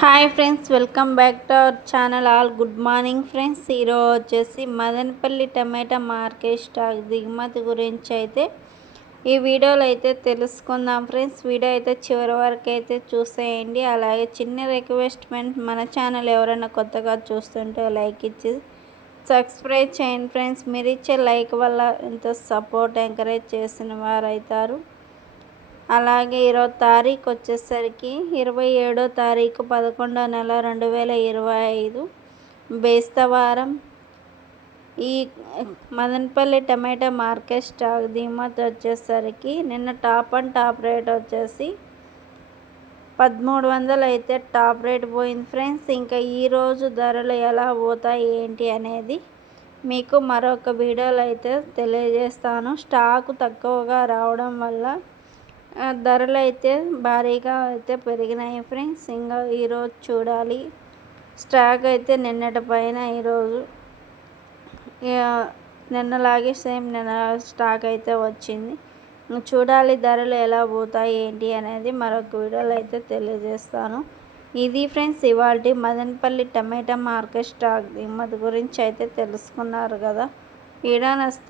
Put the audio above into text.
Hi friends welcome back to our channel. All good morning friends. ఈరోజు వచ్చేసి Madanapalle tomato market stock దిగుమతి గురించి అయితే ఈ వీడియోలో అయితే తెలుసుకుందాం ఫ్రెండ్స్. వీడియో అయితే చివరి వరకు అయితే చూసేయండి. అలాగే చిన్న రిక్వెస్ట్మెంట్ మన ఛానల్ ఎవరైనా కొత్తగా చూస్తుంటే లైక్ ఇచ్చి సబ్స్క్రైబ్ చేయండి ఫ్రెండ్స్. మీరు ఇచ్చే లైక్ వల్ల ఎంతో సపోర్ట్ ఎంకరేజ్ చేసిన వారు అవుతారు అలాగే ఇరవై తారీఖు వచ్చేసరికి ఇరవై ఏడో తారీఖు పదకొండో నెల రెండు వేల ఇరవై ఐదు బేస్తవారం ఈ మదనపల్లి టమాటా మార్కెట్ స్టాక్ దిగుమతి వచ్చేసరికి నిన్న టాప్ అండ్ టాప్ రేట్ వచ్చేసి పదమూడు వందలు అయితే టాప్ రేట్ పోయింది ఫ్రెండ్స్. ఇంకా ఈరోజు ధరలు ఎలా పోతాయి ఏంటి అనేది మీకు మరొక వీడియోలో అయితే తెలియజేస్తాను. స్టాకు తక్కువగా రావడం వల్ల ధరలు అయితే భారీగా అయితే పెరిగినాయి ఫ్రెండ్స్. ఇంకా ఈరోజు చూడాలి. స్టాక్ అయితే నిన్నటి పైన ఈరోజు నిన్నలాగే సేమ్ నిన్న స్టాక్ అయితే వచ్చింది. చూడాలి ధరలు ఎలా పోతాయి ఏంటి అనేది మరొక వీడియోలో అయితే తెలియజేస్తాను. ఇది ఫ్రెండ్స్ ఇవాళ మదనపల్లి టమాటా మార్కెట్ స్టాక్. దిమ్మతి గురించి అయితే తెలుసుకున్నారు కదా. వీడియో నస్తే